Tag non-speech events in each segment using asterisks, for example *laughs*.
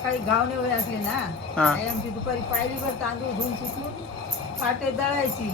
सकाळी गावणे वय असले ना हा. आई आमची दुपारी पायरीवर तांदूळ धुवून सुकून फाटे दळायची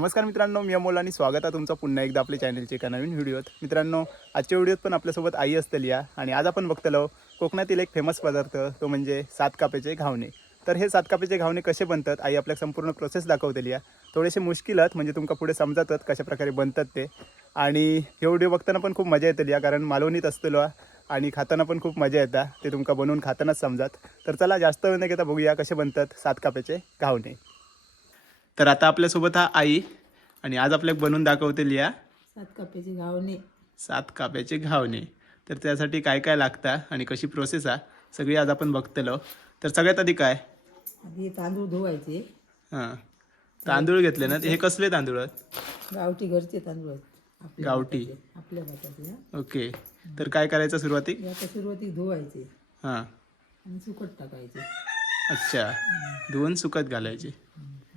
नमस्कार मित्रांनो मी अमोल आणि स्वागत आहे तुमचं पुन्हा एकदा आपल्या चॅनलच्या एका नवीन व्हिडिओत. मित्रांनो आजच्या व्हिडिओत पण आपल्यासोबत आई असतली या आणि आज आपण बघतलो कोकणातील एक फेमस पदार्थ तो म्हणजे सात कापेचे घावणे. तर हे सात कापेचे घावणे कसे बनतात? आई आपल्या संपूर्ण प्रोसेस दाखवतेली या थोडेसे मुश्किल आहेत म्हणजे तुमका पुढे समजतात कशा प्रकारे बनतात ते. आणि हे व्हिडिओ बघताना पण खूप मजा येतली या कारण मालवणीत असतलो आणि खाताना पण खूप मजा येतात ते तुमका बनवून खातानाच समजात. तर चला जास्त वेळ न घेता बघूया कसे बनतात सात कापेचे घावणे. तर आता आपल्यासोबत हा आई आणि आज आपल्याला बनवून दाखवतेली या सात कप्प्याची गावणे सात काप्याचे घावणे. तर त्यासाठी काय काय लागतं आणि कशी प्रोसेस आहे सगळी आज आपण बघतलो. तर सगळ्यात आधी काय? आधी तांदूळ धुवायचे. हां. तांदूळ घेतले ना? हे कसले तांदूळ आहेत? गावठी घरचे तांदूळ आहेत. गावठी. आपल्या भाताचे. ओके. तर काय करायचं सुरुवाती? आता सुरुवातीक धुवायचे. हां. आणि सुकट टाकायचे. अच्छा. धुवून सुकत घालायचे.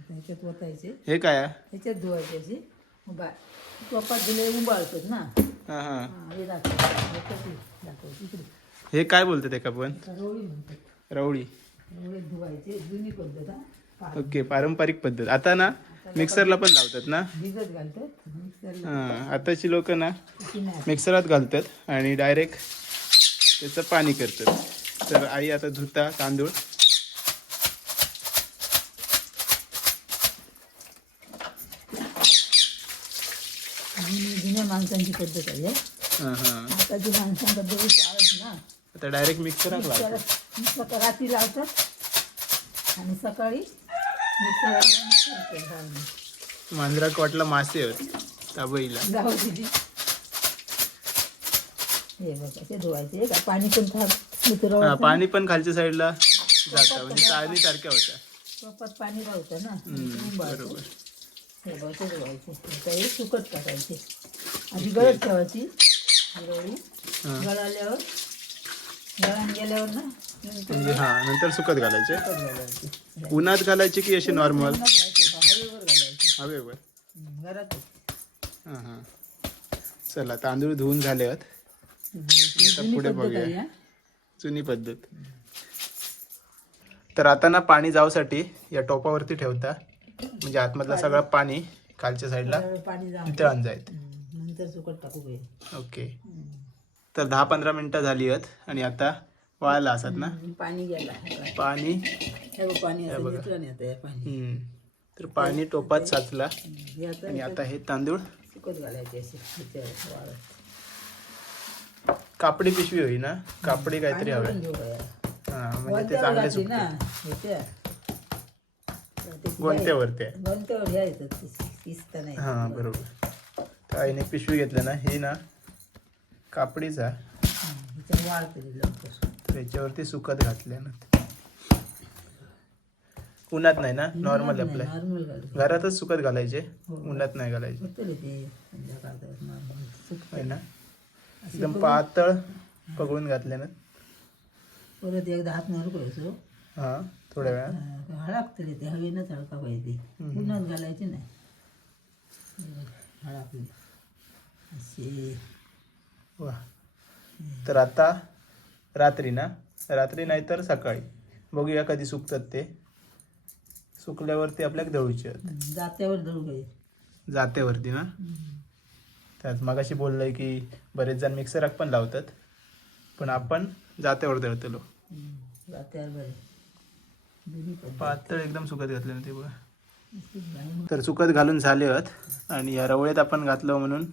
ह्याच्यात ओतायचे. हे काय? आहे ह्याच्यात धुवायचे असे. बा तुपात दिले ना. हां हां. हा, हे दाखव दाखव इकडे. हे काय बोलते ते का पण रवळी म्हणतात. रवळी. रवळी धुवायचे जुनी पद्धत हा. पा- ओके पारंपरिक पद्धत. आता ना मिक्सरला पण लावतात ना? भिजत घालतात. मिक्सरला. हां आताची लोक ना मिक्सरात घालतात आणि डायरेक्ट त्याचं पाणी करतात. तर आई आता धुता तांदूळ. माणसांची पद्धत आहे. हा. हां हां आताची माणसांचा बरीच आळस ना. आता डायरेक्ट मिक्सरात मिक्सर मिक्सर रात्री लावतात. आणि सकाळी मिक्सर करतात घालून. मांजराक वाटलं मासे होत ताबईला. जाऊ दिदी हे बघ असे धुवायचे. का पाणी पण हा उतरवायचं पाणी पण खालच्या साईडला जातं. म्हणजे चाळणी सारख्या होत्या. पाणी राहतं ना. हम्म. बरोबर. हे बघ ते धुवायचे. आता हे सुकट टाकायचे. आधी गळत ठेवायची. हा. गळाल्यावर गेल्यावर ना म्हणजे हा नंतर सुकत घालायचे. उन्हात घालायचे की असे नॉर्मल हवेवर घालायचे. हां हां. चला तांदूळ धुवून झाले आहेत जुनी पुढे बघूया. जुनी पद्धत. तर आता ना पाणी जाऊसाठी या टोपावरती ठेवता. म्हणजे आतमधलं सगळं पाणी खालच्या साईडला पाणी जायत नंतर सुकट टाकू ओके. तर दहा पंधरा मिनटं झाली आहेत आणि आता वाळायला असत ना? पाणी गेला पाणी? हे पाणी हे. तर पाणी टोपात साचला. हे आणि आता हे तांदूळ. सुकत घालायचे. कापडी पिशवी होई ना? कापडी काहीतरी हवे. हा म्हणजे ते चांगले सुकते. ह्याच्या. तर ते कोणत्यावरती आहे गोंत्यावर घ्यायचं नाही. हा बरोबर. आईने पिशवी घेतलं ना ही ना कापडीचा तर याच्यावरती सुकत. घातल्या ना उन्हात नाही ना? नॉर्मल आपल्या घरातच सुकत घालायचे? हो. उन्हात नाही घालायचे. आहे ना? एकदम पातळ पगळून घातले ना? परत एकदा हात मारू पाहिजे हा थोड्या वेळा हळकतं रे ते हवेनंच हळका पाहिजे उन्हात घालायचे नाही. हळकले असे वा. तर आता रात्री ना रात्री नाही तर सकाळी. बघूया कधी सुकतात ते. सुकल्यावरती आपल्याला दळूचे जात्यावर दळू पाहिजे जातेवरती ना? त्यात मगाशी बोललंय की बरेच जण मिक्सराक पण लावतात पण आपण जात्यावर दळतलो. पातळ एकदम सुकत घातले ना ते बघा. तर सुकत घालून झाले आहेत आणि या रवळ्यात आपण घातलं म्हणून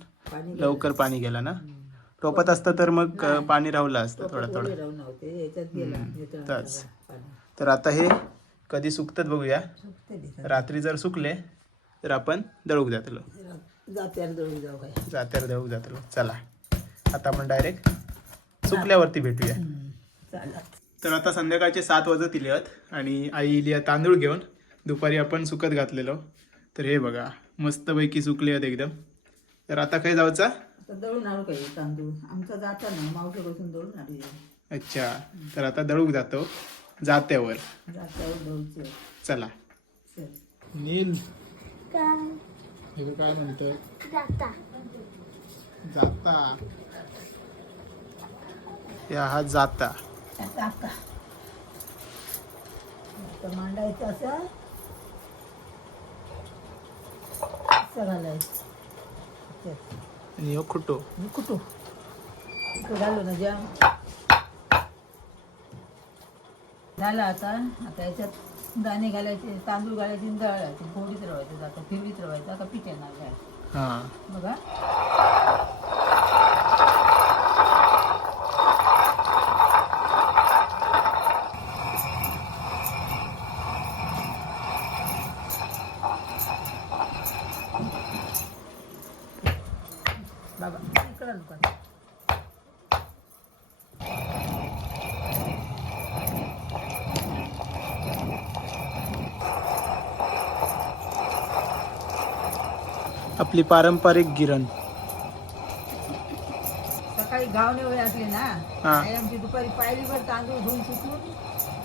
लवकर पाणी गेला ना? टोपत असतं तर मग पाणी राहुलं असतं थोडं थोडं. तर आता हे कधी सुकतात बघूया. रात्री जर सुकले तर आपण दळूक जातलो. जात्यावर दळूक जातलो. चला. आता आपण डायरेक्ट सुकल्यावरती भेटूया. चाला तर आता संध्याकाळचे सात वाजत इले आहेत आणि आई इली तांदूळ घेऊन दुपारी आपण सुकत घातलेलो. तर हे बघा मस्तपैकी सुकले आहेत एकदम. तर आता काय जाऊचा दळून आणू काही तांदूळ? आमचा जाता ना मावशी बसून दळून आणू अच्छा तर आता दळूक जातो. जात्यावर. जात्यावर दळूचं. चला. चल. नील. काय? हे काय म्हणतोय. जाता. जाता. या हा जाता. आता मांडायचं असं. घालायचं. आणि हो खुटो कुठं घालू ना ज्या. झालं आता. आता याच्यात दाणे घालायचे तांदूळ घालायचे दळायचे फोडीत रवायचं. आता फिरवीत रवायचं. आता पीठ हा. बघा. बाबा इकडं नको. आपली पारंपरिक गिरण. सकाळी गावणे वेळ असले ना हा. आई आमची दुपारी पायरीभर तांदूळ धुवून सुकून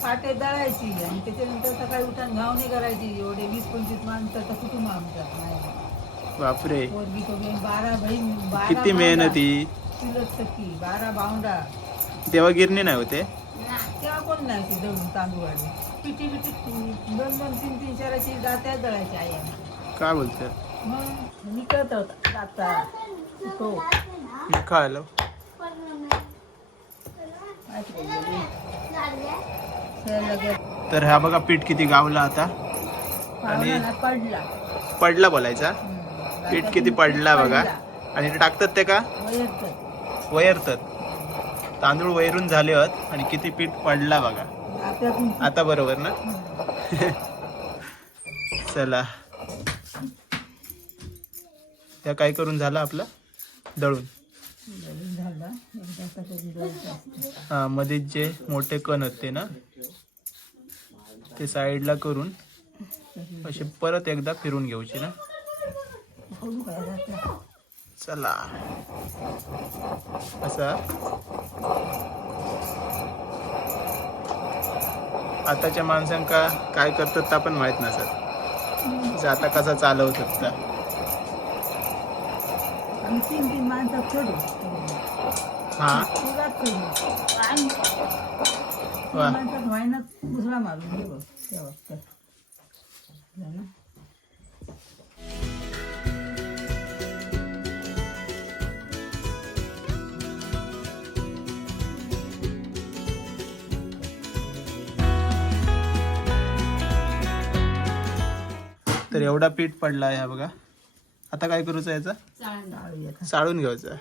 फाटे दळायची. आणि त्याच्यानंतर सकाळी उठून घावणे करायची. एवढे वीस पंचवीस माणसं तर कुटुंब आमच्यात नाही बापरे. पोरगी तो बारा बहीण बारा किती मेहनती. चुलत सखी बारा भावंडा. तेव्हा गिरणी नाही होते? तेव्हा कोण नाही ते दळून तांदूळ आले पिटी पिटी दोन दोन तीन तीन चाराची जात्या दळायची आई. काय बोलतात मग मी कळत होता जाता हो. मी खायला. माहिती. चल लगेच. तर हा बघा पीठ किती गावला आता. पाहुणा ना पडला. पडला बोलायचा. पीठ किती पडला बघा. आणि ते टाकतात ते का? वयरतात. तांदूळ वैरून झाले आहेत आणि किती पीठ पडला बघा. आता बरोबर ना? *laughs* चला. त्या काय करून झालं आपलं? दळून. हा मध्ये जे मोठे कण होते ना? ते साईडला करून असे परत एकदा फिरून घेऊचे ना? चला. असा? आताच्या माणसांका काय करतात ते पण माहीत नसत जाता कसा चालवत होता आम्ही तीन तीन माणसं चढू हा. दुसरा मारून तर एवढा पीठ पडला आहे हा बघा. आता काय करूचं याचा? साळून चाळून घ्यायचा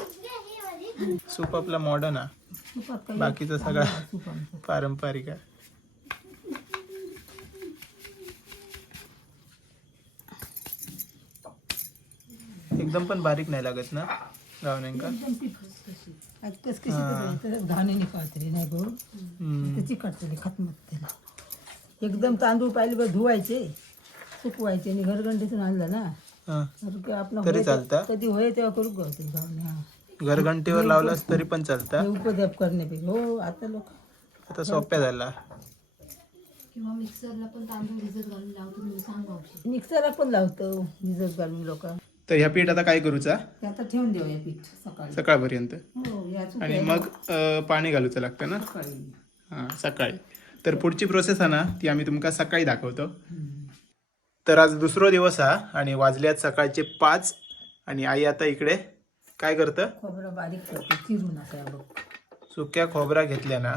सूप आपला मॉडर्न हा बाकीचा सगळा पारंपरिक आहे. एकदम पण बारीक नाही लागत ना गावण्यांका? एकदम तिखट आज कस कशी घाणीने पातळी नाही त्याची खतमत त्याला एकदम तांदूळ पाहिले बघ धुवायचे. सुकवायचे आणि घरगंडीतून आणलं ना हा. तर काय आपलं तरी होय चालतं? ते- कधी होय तेव्हा करू गवते घावण्या घरघंटीवर लावलास तरी पण चालतं. उपद्रव करण्यापेक्षा. हो आता लोक आता सोप्या झाला किंवा मिक्सरला पण तांदूळ भिजत घालून लावतो मी सांग मावशी मिक्सरला पण लावतो भिजत घालून लोक. तर ह्या पीठ आता काय करूचा? आता ठेवून देऊया पीठ सकाळी. सकाळपर्यंत. हो या आणि चुक्या मग अं, पाणी घालूचं लागतं ना? सकाळी. हां सकाळी. तर पुढची प्रोसेस आहे ना ती आम्ही तुमका सकाळी दाखवतो. हम्म. तर आज दुसरो दिवस हा आणि वाजल्यात सकाळचे पाच. आणि आई आता इकडे काय करतं? खोबरं बारीक करतो चिरून असं बघ. सुक्या खोबरा घेतल्या ना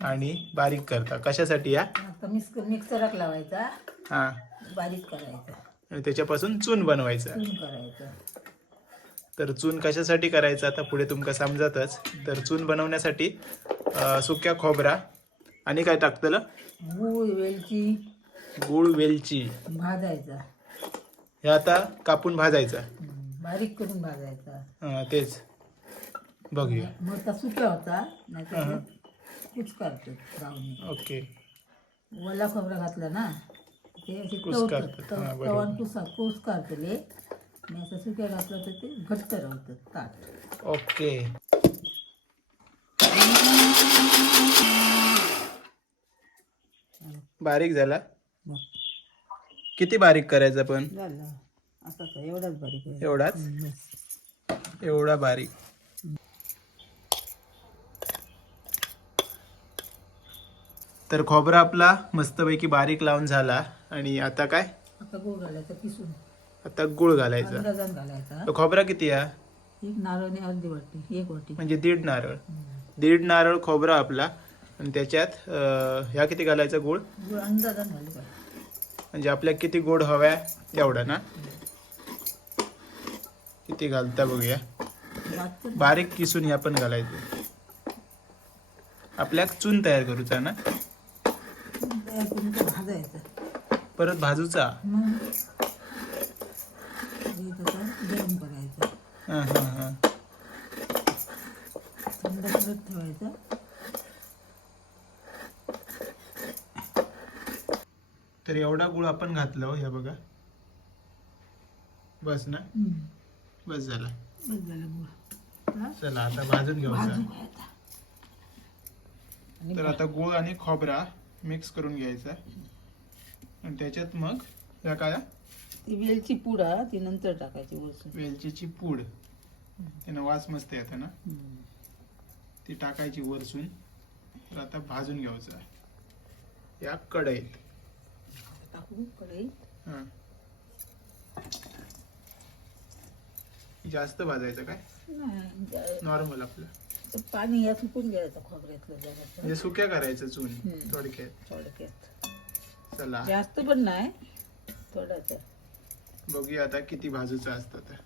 आणि बारीक करता. कशासाठी या? आता मिक्स मिक्सरात लावायचा. हां. बारीक करायचा. आणि त्याच्यापासून चून बनवायचं. चून करायचं. तर चून कशासाठी करायचं आता पुढे तुमका समजतच. तर चून बनवण्यासाठी अं, सुक्या खोबरा आणि काय टाकतलं? गूळ वेलची गूळ वेलची. भाजायचा. हे आता कापून भाजायचं. हम्म. बारीक करून भाजायचा. हां तेच. बघूया. मग त्या सुक्या होता नाही तर कुच करतो गावणी ओके. ओला खोबरा घातला ना ते असे कुस हा, बरोबर. कुसा कुस काढतले आणि असं सुक्या घातलं तर ते घट्ट राहतं ताट. ओके. बारीक झाला. किती बारीक करायचं पण? झालं. असं तर एवढाच बारीक आहे. एवढाच? हम्म. एवढा बारीक. तर खोबरा आपला मस्तपैकी बारीक लावून झाला. आणि आता काय? आता गूळ घालायचा किसून. आता गुळ घालायचा. अंदाजान घालायचा. तो खोबरा किती आहे? एक नारळने अर्धी वाटी एक वाटी. म्हणजे दीड नारळ. दीड नारळ खोबरा आपला. आणि त्याच्यात ह्या किती घालायचा गुळ म्हणजे आपल्या किती गोड हव्या तेवढा ना? किती घालता बघूया. बारीक किसून ह्या पण घालायचं. आपल्याक चून तयार करूचा ना? परत भाजूचा? हे हा हा हा थंड करत ठेवायचा तर एवढा गुळ आपण घातला हो ह्या बघा. बस ना. बस झाला. बस झालं गूळ? चला आता भाजून घ्यायचा तर आता गुळ आणि खोबरा मिक्स करून घ्यायचा. आणि त्याच्यात मग ह्या काय? ती वेलची पूड ती नंतर टाकायची वेलचीची पूड. त्यानं वास मस्त येतं ना. ती टाकायची वरसून तर आता भाजून घ्यायचं. या कढईत. टाकू हा. जास्त भाजायचं काय नाही नॉर्मल आपलं पाणी या सुकून घ्यायचं खोबऱ्यातलं जरा म्हणजे सुक्या करायचं चून हम्म. थोडक्यात थोडक्यात चला जास्त पण नाही थोडासा बघूया आता किती भाजूचं असतं तर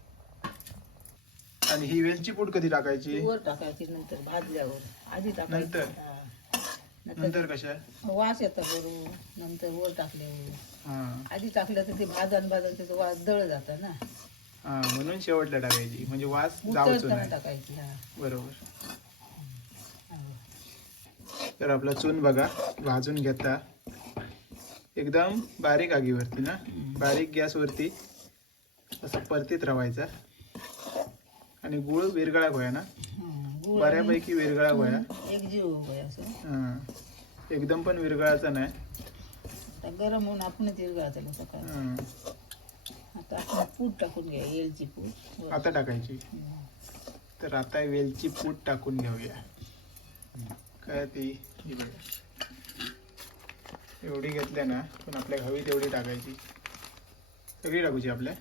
आणि ही वेलची पूड कधी टाकायची वर टाकायची नंतर भाजल्यावर आधी टाकायची नंतर? हा. नंतर कशा? वास येतो बरोबर नंतर वर टाकल्यावर. हा. आधी टाकलं तर ते भाजन भाजन त्याचं वास दळ जातं ना. हा म्हणून शेवटला टाकायची. म्हणजे वास जाऊच उतरताना नाही. टाकायची हा. बरोबर. तर आपला चून बघा भाजून घेता. एकदम बारीक आगीवरती ना? बारीक गॅसवरती असं परतीत रवायचा. आणि गुळ विरगळा गोया ना? बऱ्यापैकी विरगळा गोया आणि एक जीव असं. हा. एकदम पण विरगळाचा नाही. गरम होऊन आपणच सकाळ. हा. आता आपण पूड टाकून घ्या येलची पूड. आता टाकायची. तर आता वेलची पूड टाकून घेऊया. काय ती बघा एवढी घेतल्या ना पण आपल्या हवी तेवढी टाकायची. सगळी टाकूची आपल्या.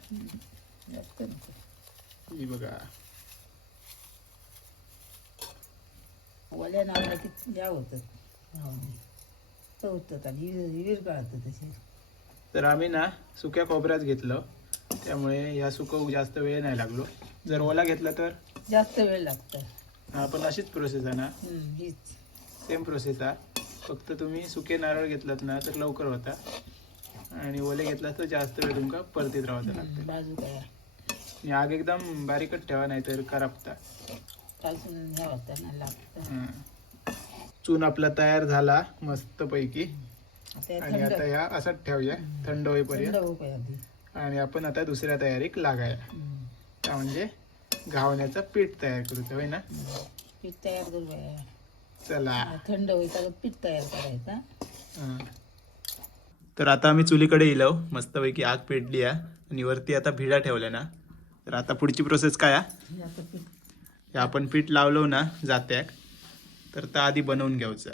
ही बघा. वल्या नावला की या होतात भावने चवतात आणि तसे तर आम्ही ना सुक्या खोबऱ्याच घेतलं. त्यामुळे ह्या सुकवू जास्त वेळ नाही लागलो. जर ओला घेतला तर? जास्त वेळ लागतो. हा पण अशीच प्रोसेस आहे ना? हीच. सेम प्रोसेस आहे. फक्त तुम्ही सुके नारळ घेतलात ना तर लवकर होता. आणि ओले घेतलात तर जास्त वेळ तुमका परतीत राहावं लागतं. बाजू काय आणि आग एकदम बारीकच ठेवा नाही तर करापता लागतं. हं. चून आपला तयार झाला मस्त पैकी आणि थंड आता या असंच ठेवूया थंड थंड होईपर्यंत. होऊ काय आधी आणि आपण आता दुसऱ्या तयारीक लागाया हम्म, त्या म्हणजे घावण्याचं पीठ तयार करूचं होय ना. पीठ तयार करू चला. थंड होईता पीठ तयार करायचा हं. तर आता आम्ही चुलीकडे येलो मस्तपैकी आग पेटली आहे. आणि वरती आता भिडा ठेवल्या ना. तर आता पुढची प्रोसेस काय आहे? हे आता पीठ हे आपण पीठ लावलो ना जात्याक तर त्या आधी बनवून घ्यायचं.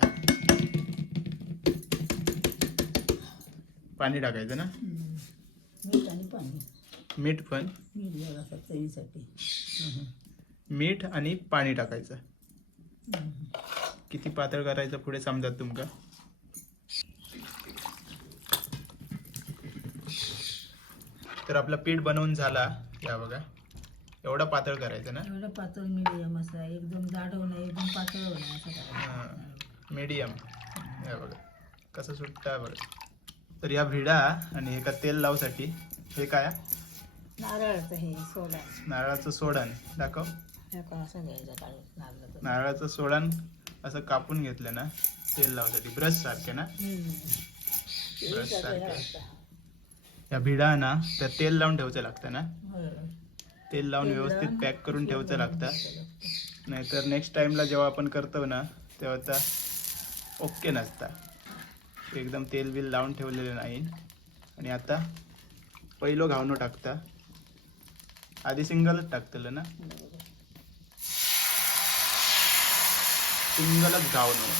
पाणी टाकायचं ना? मीठ आणि पाणी. मीठ पण? आणि पाणी टाकायचं. किती पातळ करायचं पुढे समजत तुमका? तर आपलं पीठ बनवून झाला. या बघा. एवढा पातळ करायचं ना? एवढं पातळ मिडियम असा एकदम जाडव नाही एकदम पातळ नाही असं करायचं. मीडियम या बघा कसं सुटतं बघा. तर या भिडा आणि एका तेल लावसाठी हे काय? नारळाचं हे सोडा. नारळाचं सोडण. दाखव. हे का असं घ्यायचं काढून नारळाचं. नारळाचं सोडण असं कापून घेतलं ना तेल लावसाठी. ब्रश सारखे ना? हम्म. हे सारखं. या भिडा ना त्या तेल लावून ठेवायचं लागतं ना. तेल लावून व्यवस्थित पॅक करून ठेवायचं लागतं. नाहीतर नेक्स्ट टाइमला जेव्हा आपण करतो ना तेव्हा ओके नसता. एकदम तेल बिल लावून ठेवलेलं नाही. आणि आता पहिलो घावणं टाकता. आधी सिंगलच टाकतलं ना? सिंगलच घावणं.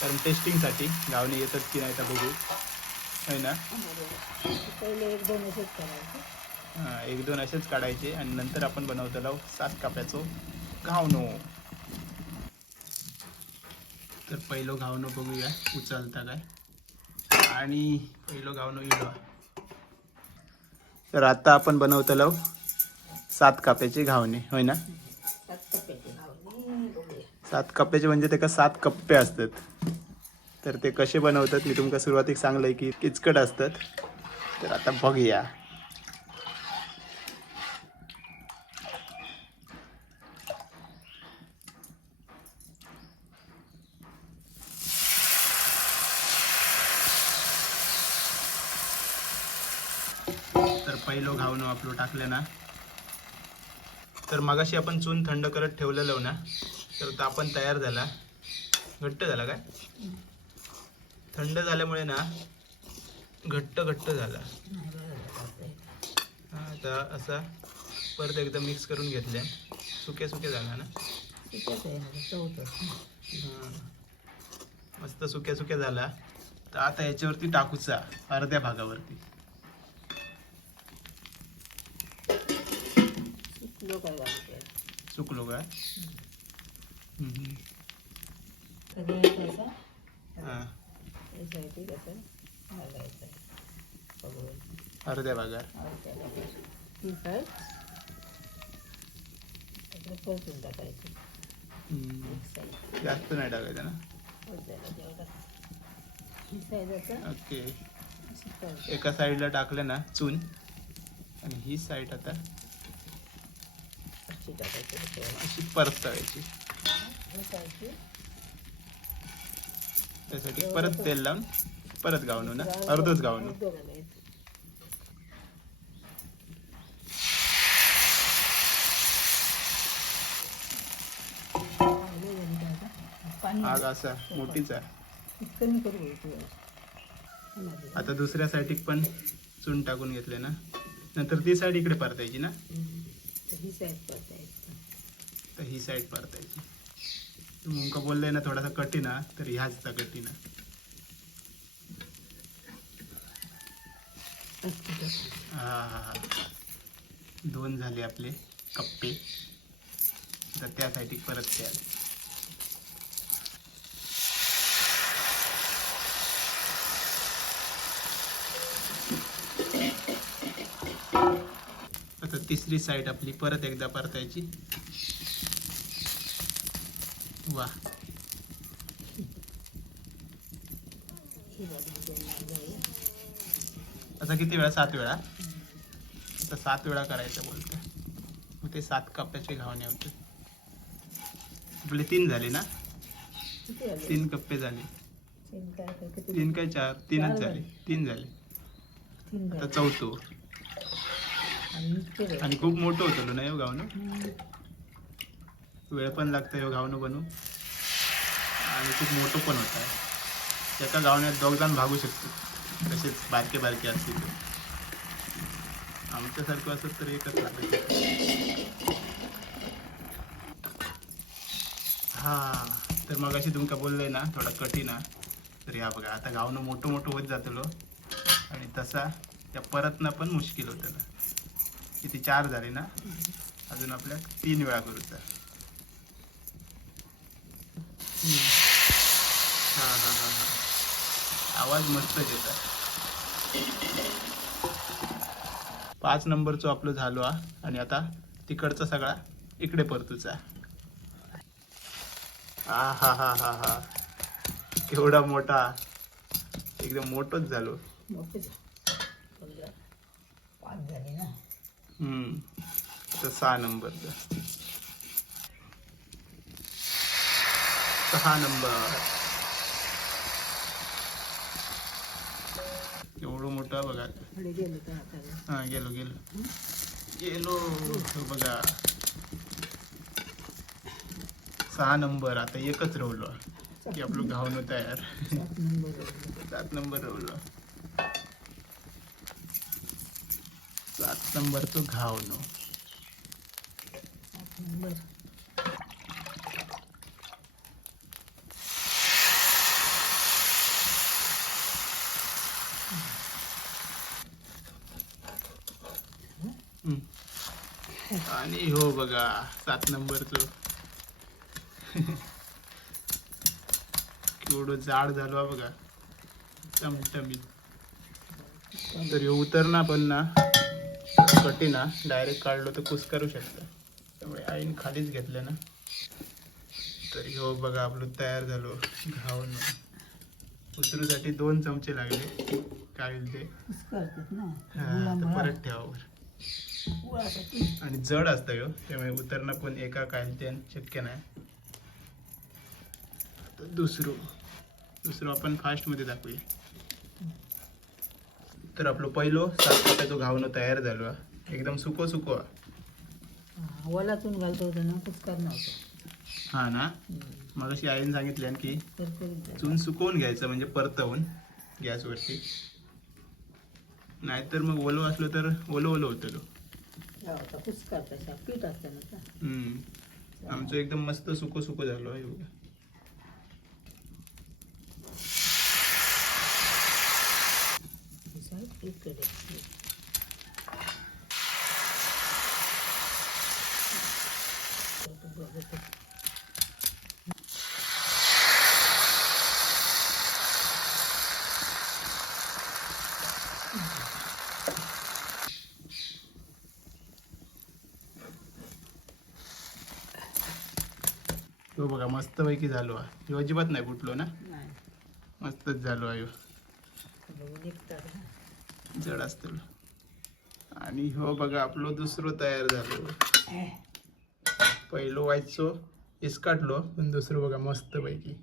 कारण टेस्टिंगसाठी घावणे येतात की नाही तर बघू. है ना? पहिले एक दोन करायचे. एक दोन असेच काढायचे आणि नंतर आपण बनवतो सात काप्याचो घावणो. तर पहिलो घावणो बघूया उचलता काय? आणि पहिलो घावणो इलो तर आता आपण बनवतलो सात काप्याचे घावणे होय ना? सात कप्प्याचे सात कप्प्याचे म्हणजे ते का सात कप्पे असतात. तर ते कसे बनवतात मी तुमका सुरुवातीक सांगलंय की किचकट असतात. तर आता बघूया तर पहिलो घावणं आपलं टाकलं ना. तर मगाशी आपण चून थंड करत ठेवलेलो ना तर तापण तयार झाला. घट्ट झाला काय? थंड झाल्यामुळे ना घट्ट घट्ट झाला. आता असा परत एकदा मिक्स करून घेतल्या सुके सुके झाला ना. मस्त सुक्या सुक्या झाला. तर आता याच्यावरती टाकूचा अर्ध्या भागावरती. शिकलो काय घालते चुकलो काय हम्म. कधी यायचा हा याच्यासाठी कसं घालायचं बघून अर्ध्या भागात परतून टाकायचं हम्म. जास्त नाही टाकायचं ना जेवढा ओके एका साईडला टाकलं ना चून आणि ही साईड आता टाकायची. त्याच्यावर. अशी परतावायची. ही त्यासाठी परत तेल लावून परत गावणू ना? अर्धच गावणू. आग असा मोठीच. आहे आता दुसऱ्या साईडीक पण चून टाकून घेतले ना? नंतर ती साईड इकडे परतायची ना? ही साईड परतायची. तर ही साईड परतायची मुंका बोललंय ना थोडासा कठीण तर ह्याच कठीण हा. हा हा हा. दोन झाले आपले कप्पे. तर त्या साईडीक परत त्या आता तिसरी साईड आपली परत एकदा परतायची. वा. आता किती वेळा सात वेळा? आता सात वेळा करायचं बोलते मग ते सात कप्प्याचे घावणे होते. आपले तीन झाले ना? किती आले? तीन कप्पे झाले. तीन काय चार. तीनच झाले. तीन झाले. आता. चौथो. आणि खूप मोठं होतं ना हे गावणं हम्म. वेळ पण लागतं हे हो, गावणं बनवून आणि खूप मोठं पण होतं आहे. एका गावण्यात दोघजण भागू शकतो. तसेच बारके बारके असतील आमच्यासारखं असत तर एकच हां हा तर मग अशी तुमका बोललंय ना थोडा कठीण आहे. तर या बघा आता गावनं मोठं मोठं होत जातलो. आणि तसा त्या परतनं पण मुश्किल होतं ना. किती चार झाले ना? अजून आपल्या तीन वेळा करूचा. हा हा हा हा. आवाज मस्तच येतात पाच नंबरचं आपलं झालो हा. आणि आता तिकडचा सगळा इकडे परतूचा. हा हा हा हा हा. केवढा मोठा. एकदम मोठंच झालो. सहा नंबरचा. सहा नंबर? एवढं मोठं बघा. हा गेलो गेलो. गेलो बघा. सहा नंबर आता एकच रवलो. की आपलं घावन तयार. सात नंबर आहे. सात नंबर रवलो. सात नंबर तो घावनो सात नंबर हम्म. आणि हो बघा सात नंबरचं. केवढं जाड झालो हा बघा. टमटमीत. तर ह्यो उतरना पण ना. कटी ना डायरेक्ट काढलो तर कुस करू शकता. त्यामुळे आईन खालीच घेतलं ना. तर ह्यो बघा आपलं तयार झालो. घावून. उतरूसाठी दोन चमचे लागले. काय ते? हा, परत ठेवावर आणि जड असतं ह्यो त्यामुळे उतरणं पण एका कायलत्यान शक्य नाही. आता दुसरं. दुसरं आपण फास्टमध्ये दाखवूया. तर आपलं पहिलं सात काप्याचं घावणं तयार झालो. एकदम सुको सुको. वलातून घालतो होतं ना कुचकार नव्हतं. हा ना? मग अशी आईने सांगितले की. चून सुकवून घ्यायचं म्हणजे परतवून गॅसवरती. नाहीतर मग ओलो असलो तर ओलो ओलो होतं आता कुचकार तशा पीठ असतं ना का हम्म. आमचं एकदम मस्त सुको सुको झालो आहे बघा. हे तो बघा. मस्तपैकी झालो हा. ह्यो अजिबात नाही फुटलो ना? नाही. मस्तच झालो आहे. जड असतं आणि हो बघा आपलं दुसरं तयार झालो. पहिलं व्हायचो इसकाटलो पण दुसरं बघा मस्त पैकी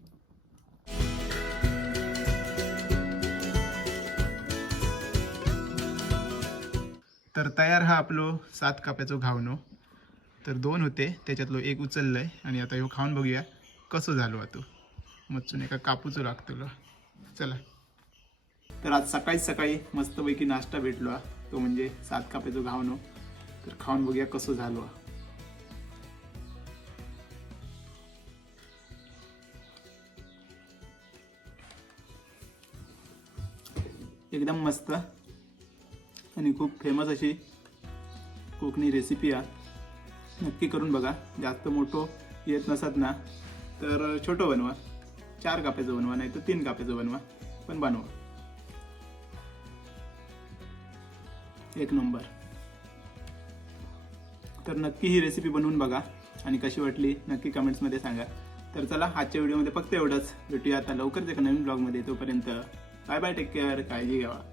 तर तयार हा आपलो सात काप्याचो घावनो तर दोन होते त्याच्यातलो एक उचललंय. आणि आता ह्यो खाऊन बघूया. कसं झालो तू मच्छून एका कापूच लागतो चला. तर आज सकाळी सकाळी मस्तपैकी नाश्ता भेटलो तो म्हणजे सात कापेचो घावनो तर खाऊन बघूया कसं झालो एकदम मस्त. आणि खूप फेमस अशी कोकणी रेसिपी आहे नक्की करून बघा. जास्त मोठं येत नसत ना. तर छोटं बनवा. चार काप्याचं बनवा नाही तर तीन काप्याचं बनवा. पण बनवा. एक नंबर. तर नक्की ही रेसिपी बनवून बघा आणि कशी वाटली नक्की कमेंट्समध्ये सांगा. तर चला आजच्या व्हिडिओमध्ये फक्त एवढंच. भेटूया आता लवकरच एका नवीन ब्लॉगमध्ये तोपर्यंत बाय बाय टेक केअर काळजी घ्यावा.